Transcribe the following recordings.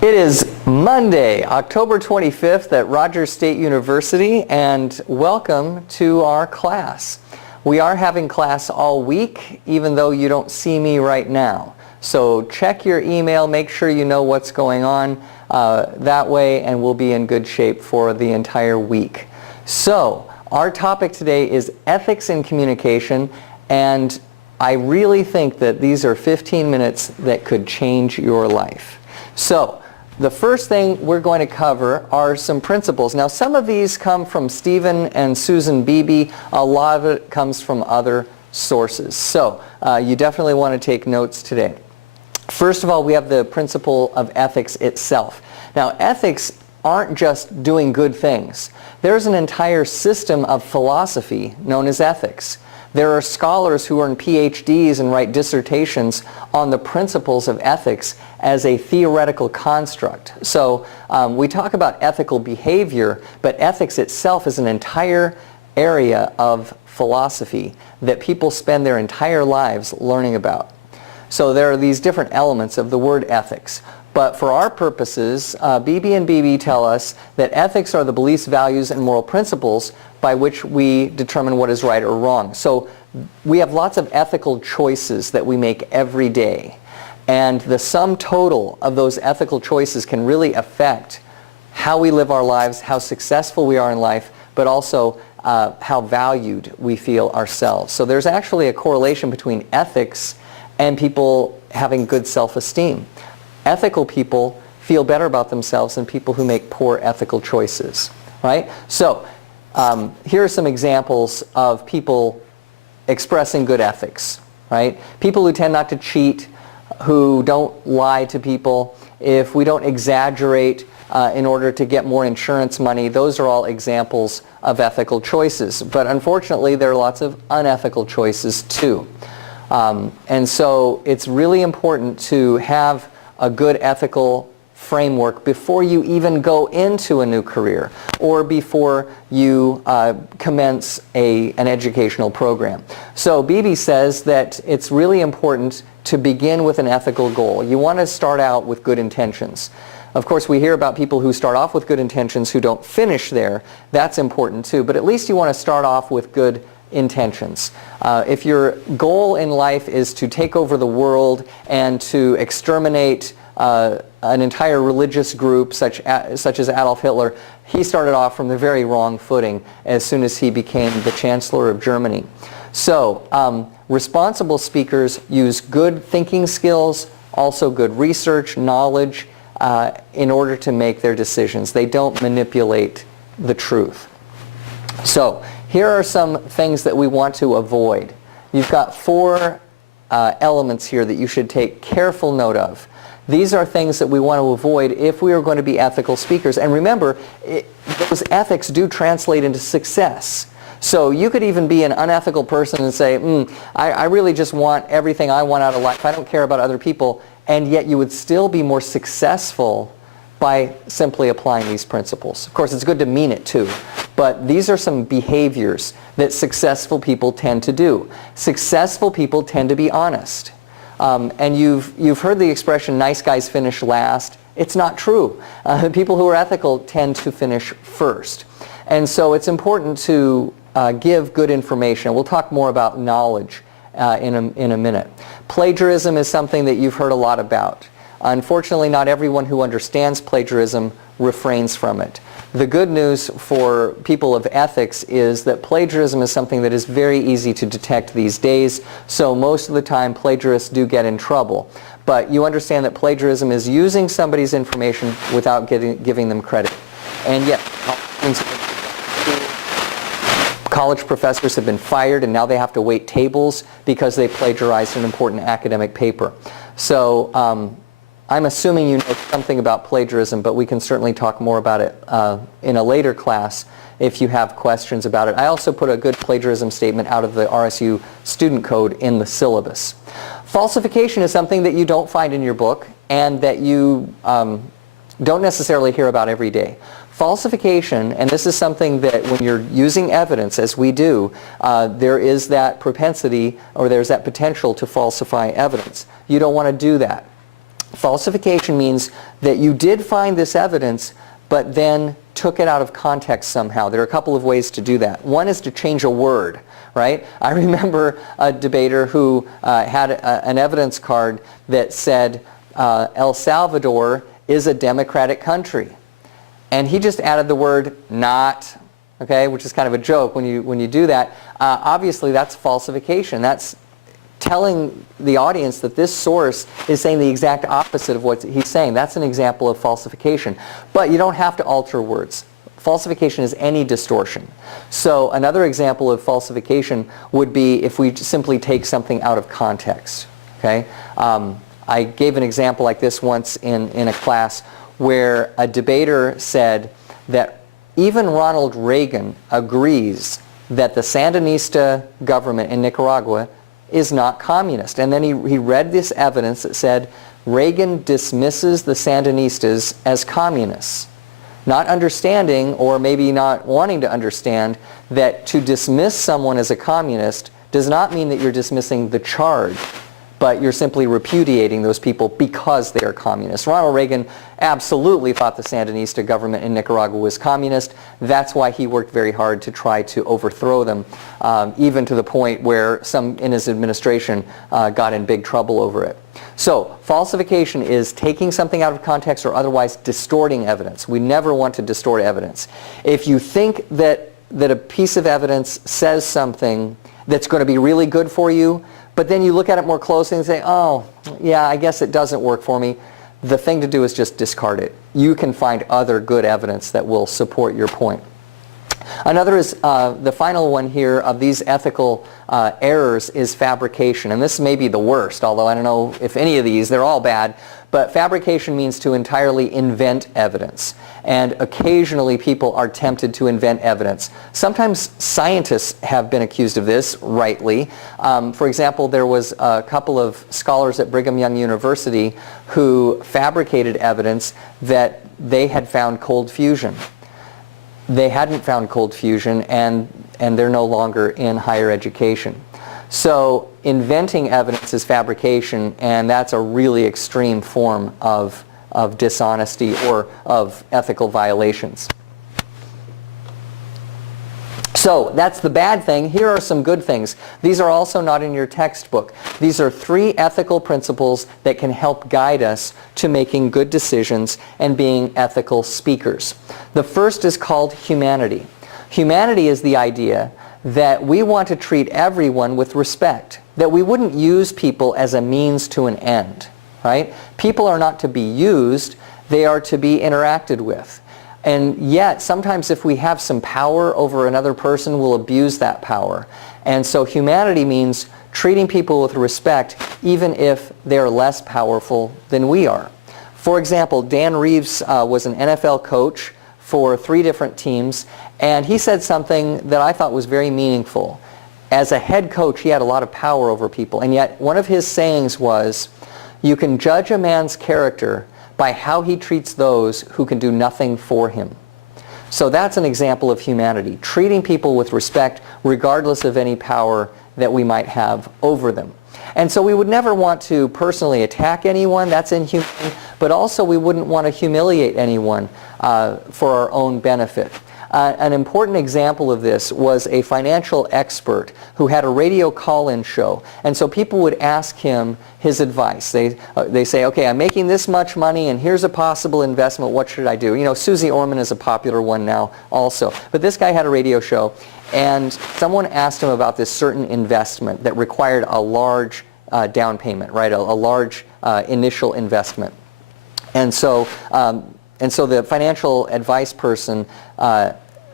It is Monday, October 25th at Rogers State University, and welcome to our class. We are having class all week, even though you don't see me right now. So check your email, make sure you know what's going on that way, and we'll be in good shape for the entire week. So our topic today is ethics in communication, and I really think that these are 15 minutes that could change your life. So the first thing we're going to cover are some principles. Now, some of these come from Stephen and Susan Beebe. A lot of it comes from other sources. So you definitely want to take notes today. First of all, we have the principle of ethics itself. Now, ethics aren't just doing good things. There's an entire system of philosophy known as ethics. There are scholars who earn PhDs and write dissertations on the principles of ethics as a theoretical construct. So we talk about ethical behavior, but ethics itself is an entire area of philosophy that people spend their entire lives learning about. So there are these different elements of the word ethics. But for our purposes, Beebe and Beebe tell us that ethics are the beliefs, values, and moral principles by which we determine what is right or wrong. So we have lots of ethical choices that we make every day. And the sum total of those ethical choices can really affect how we live our lives, how successful we are in life, but also how valued we feel ourselves. So there's actually a correlation between ethics and people having good self-esteem. Ethical people feel better about themselves than people who make poor ethical choices, right? So here are some examples of people expressing good ethics, right? People who tend not to cheat, who don't lie to people, if we don't exaggerate in order to get more insurance money, those are all examples of ethical choices. But unfortunately, there are lots of unethical choices too. And so it's really important to have a good ethical framework before you even go into a new career or before you commence an educational program. So Beebe says that it's really important to begin with an ethical goal. You want to start out with good intentions. Of course, we hear about people who start off with good intentions who don't finish there. That's important too, but at least you want to start off with good intentions. If your goal in life is to take over the world and to exterminate an entire religious group such as Adolf Hitler, he started off from the very wrong footing as soon as he became the Chancellor of Germany. So responsible speakers use good thinking skills, also good research, knowledge, in order to make their decisions. They don't manipulate the truth. So here are some things that we want to avoid. You've got four elements here that you should take careful note of. These are things that we want to avoid if we are going to be ethical speakers. And remember, those ethics do translate into success. So you could even be an unethical person and say, I really just want everything I want out of life. I don't care about other people. And yet you would still be more successful by simply applying these principles. Of course, it's good to mean it too. But these are some behaviors that successful people tend to do. Successful people tend to be honest. And you've heard the expression, nice guys finish last. It's not true. People who are ethical tend to finish first. And so it's important to give good information. We'll talk more about knowledge in a minute. Plagiarism is something that you've heard a lot about. Unfortunately, not everyone who understands plagiarism refrains from it. The good news for people of ethics is that plagiarism is something that is very easy to detect these days, so most of the time plagiarists do get in trouble. But you understand that plagiarism is using somebody's information without giving them credit. And yet, college professors have been fired and now they have to wait tables because they plagiarized an important academic paper. So I'm assuming you know something about plagiarism, but we can certainly talk more about it in a later class if you have questions about it. I also put a good plagiarism statement out of the RSU student code in the syllabus. Falsification is something that you don't find in your book and that you don't necessarily hear about every day. Falsification, and this is something that when you're using evidence, as we do, there is that propensity or there's that potential to falsify evidence. You don't want to do that. Falsification means that you did find this evidence, but then took it out of context somehow. There are a couple of ways to do that. One is to change a word, right? I remember a debater who had an evidence card that said El Salvador is a democratic country. And he just added the word not, okay, which is kind of a joke when you do that. Obviously, that's falsification. That's telling the audience that this source is saying the exact opposite of what he's saying. That's an example of falsification. But you don't have to alter words. Falsification is any distortion. So another example of falsification would be if we simply take something out of context. Okay? I gave an example like this once in a class where a debater said that even Ronald Reagan agrees that the Sandinista government in Nicaragua is not communist. And then he read this evidence that said Reagan dismisses the Sandinistas as communists, not understanding, or maybe not wanting to understand, that to dismiss someone as a communist does not mean that you're dismissing the charge, but you're simply repudiating those people because they are communists. Ronald Reagan absolutely thought the Sandinista government in Nicaragua was communist. That's why he worked very hard to try to overthrow them, even to the point where some in his administration got in big trouble over it. So falsification is taking something out of context or otherwise distorting evidence. We never want to distort evidence. If you think that a piece of evidence says something that's going to be really good for you, but then you look at it more closely and say, oh, yeah, I guess it doesn't work for me, the thing to do is just discard it. You can find other good evidence that will support your point. Another is, the final one here of these ethical errors is fabrication. And this may be the worst, although I don't know if any of these, they're all bad. But fabrication means to entirely invent evidence. And occasionally people are tempted to invent evidence. Sometimes scientists have been accused of this, rightly. For example, there was a couple of scholars at Brigham Young University who fabricated evidence that they had found cold fusion. They hadn't found cold fusion, and they're no longer in higher education. So inventing evidence is fabrication, and that's a really extreme form of dishonesty or of ethical violations. So that's the bad thing. Here are some good things. These are also not in your textbook. These are 3 ethical principles that can help guide us to making good decisions and being ethical speakers. The first is called humanity. Humanity is the idea that we want to treat everyone with respect, that we wouldn't use people as a means to an end, right? People are not to be used, they are to be interacted with. And yet, sometimes if we have some power over another person, we'll abuse that power. And so humanity means treating people with respect, even if they're less powerful than we are. For example, Dan Reeves was an NFL coach for 3 different teams, and he said something that I thought was very meaningful. As a head coach, he had a lot of power over people, and yet one of his sayings was, "You can judge a man's character by how he treats those who can do nothing for him." So that's an example of humanity, treating people with respect regardless of any power that we might have over them. And so we would never want to personally attack anyone, that's inhumane, but also we wouldn't want to humiliate anyone for our own benefit. An important example of this was a financial expert who had a radio call-in show. And so people would ask him his advice. They say, okay, I'm making this much money and here's a possible investment. What should I do? You know, Susie Orman is a popular one now also. But this guy had a radio show and someone asked him about this certain investment that required a large down payment, right? A large initial investment. And so the financial advice person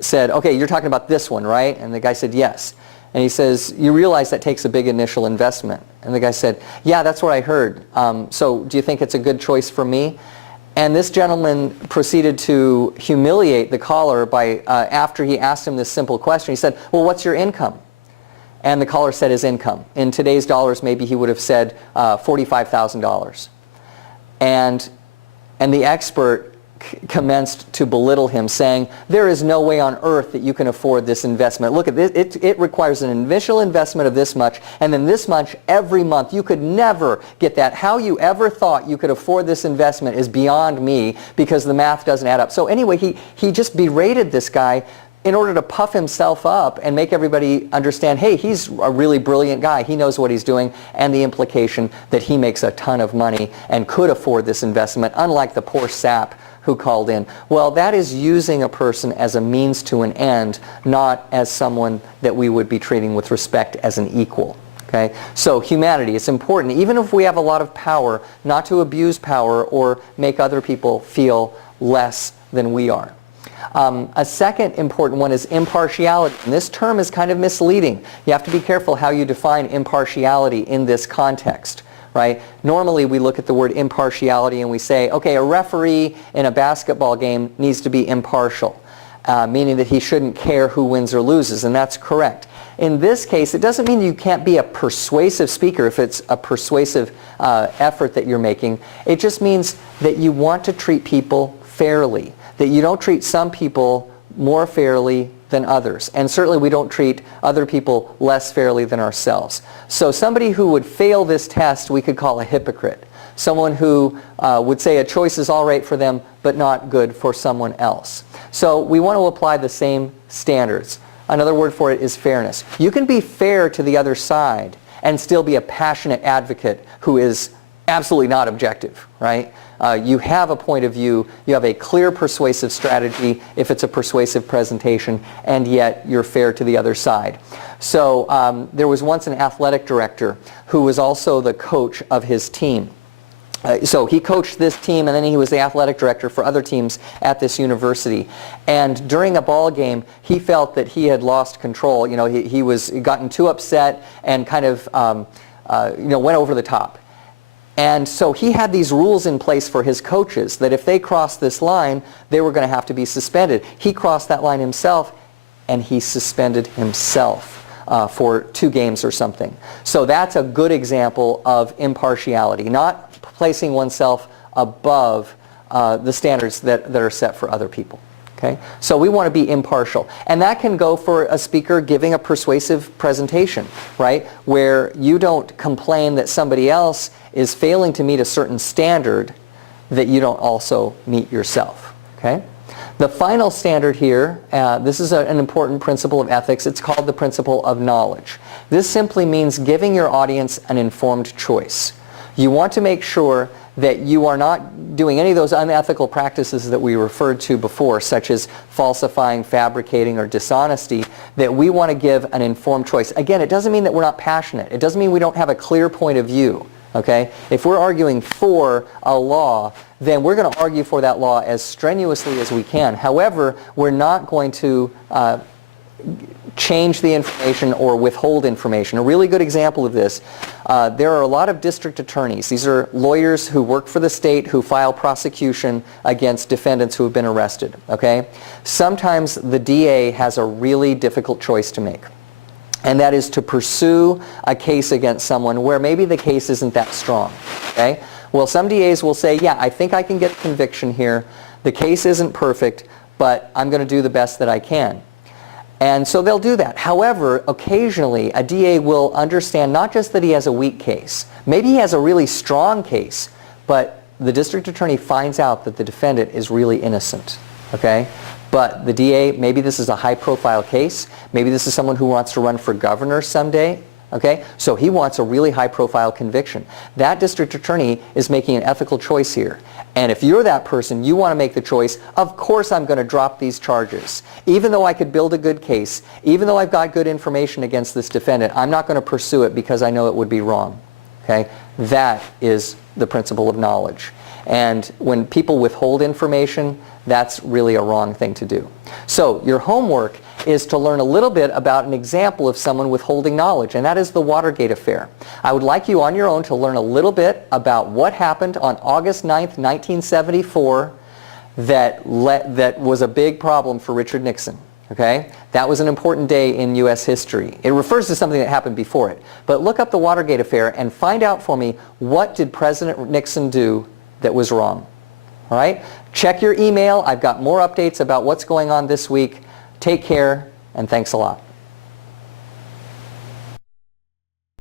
said, okay, you're talking about this one, right? And the guy said, yes. And he says, you realize that takes a big initial investment. And the guy said, yeah, that's what I heard. So do you think it's a good choice for me? And this gentleman proceeded to humiliate the caller by, after he asked him this simple question, he said, well, what's your income? And the caller said his income. In today's dollars, maybe he would have said $45,000. And the expert commenced to belittle him, saying, there is no way on earth that you can afford this investment. Look at this, it requires an initial investment of this much, and then this much every month. You could never get that. How you ever thought you could afford this investment is beyond me, because the math doesn't add up. So anyway, he just berated this guy in order to puff himself up and make everybody understand, hey, he's a really brilliant guy. He knows what he's doing, and the implication that he makes a ton of money and could afford this investment, unlike the poor sap who called in. Well, that is using a person as a means to an end, not as someone that we would be treating with respect as an equal. Okay? So humanity, it's important, even if we have a lot of power, not to abuse power or make other people feel less than we are. A second important one is impartiality. And this term is kind of misleading. You have to be careful how you define impartiality in this context. Right? Normally we look at the word impartiality and we say, okay, a referee in a basketball game needs to be impartial, meaning that he shouldn't care who wins or loses, and that's correct. In this case, it doesn't mean you can't be a persuasive speaker if it's a persuasive effort that you're making. It just means that you want to treat people fairly, that you don't treat some people more fairly than others. And certainly we don't treat other people less fairly than ourselves. So somebody who would fail this test we could call a hypocrite. Someone who would say a choice is all right for them but not good for someone else. So we want to apply the same standards. Another word for it is fairness. You can be fair to the other side and still be a passionate advocate who is absolutely not objective, right? You have a point of view, you have a clear persuasive strategy if it's a persuasive presentation, and yet you're fair to the other side. So there was once an athletic director who was also the coach of his team. So he coached this team, and then he was the athletic director for other teams at this university. And during a ball game, he felt that he had lost control. You know, he was gotten too upset and kind of went over the top. And so he had these rules in place for his coaches that if they crossed this line, they were going to have to be suspended. He crossed that line himself, and he suspended himself for 2 games or something. So that's a good example of impartiality, not placing oneself above the standards that are set for other people. Okay? So we want to be impartial. And that can go for a speaker giving a persuasive presentation, right? Where you don't complain that somebody else is failing to meet a certain standard that you don't also meet yourself. Okay? The final standard here, this is an important principle of ethics. It's called the principle of knowledge. This simply means giving your audience an informed choice. You want to make sure that you are not doing any of those unethical practices that we referred to before, such as falsifying, fabricating, or dishonesty, that we want to give an informed choice. Again, it doesn't mean that we're not passionate. It doesn't mean we don't have a clear point of view. Okay? If we're arguing for a law, then we're going to argue for that law as strenuously as we can. However, we're not going to change the information or withhold information. A really good example of this, there are a lot of district attorneys. These are lawyers who work for the state who file prosecution against defendants who have been arrested. Okay? Sometimes the DA has a really difficult choice to make. And that is to pursue a case against someone where maybe the case isn't that strong. Okay? Well, some DAs will say, yeah, I think I can get a conviction here. The case isn't perfect, but I'm going to do the best that I can. And so they'll do that. However, occasionally a DA will understand not just that he has a weak case, maybe he has a really strong case, but the district attorney finds out that the defendant is really innocent. Okay? But the DA, maybe this is a high-profile case. Maybe this is someone who wants to run for governor someday. Okay? So he wants a really high-profile conviction. That district attorney is making an ethical choice here. And if you're that person, you want to make the choice, of course I'm going to drop these charges. Even though I could build a good case, even though I've got good information against this defendant, I'm not going to pursue it because I know it would be wrong. Okay? That is the principle of knowledge. And when people withhold information, that's really a wrong thing to do. So your homework is to learn a little bit about an example of someone withholding knowledge, and that is the Watergate affair. I would like you on your own to learn a little bit about what happened on August 9th, 1974 that was a big problem for Richard Nixon. Okay? That was an important day in U.S. history. It refers to something that happened before it. But look up the Watergate affair and find out for me, what did President Nixon do that was wrong? All right? Check your email. I've got more updates about what's going on this week. Take care, and thanks a lot.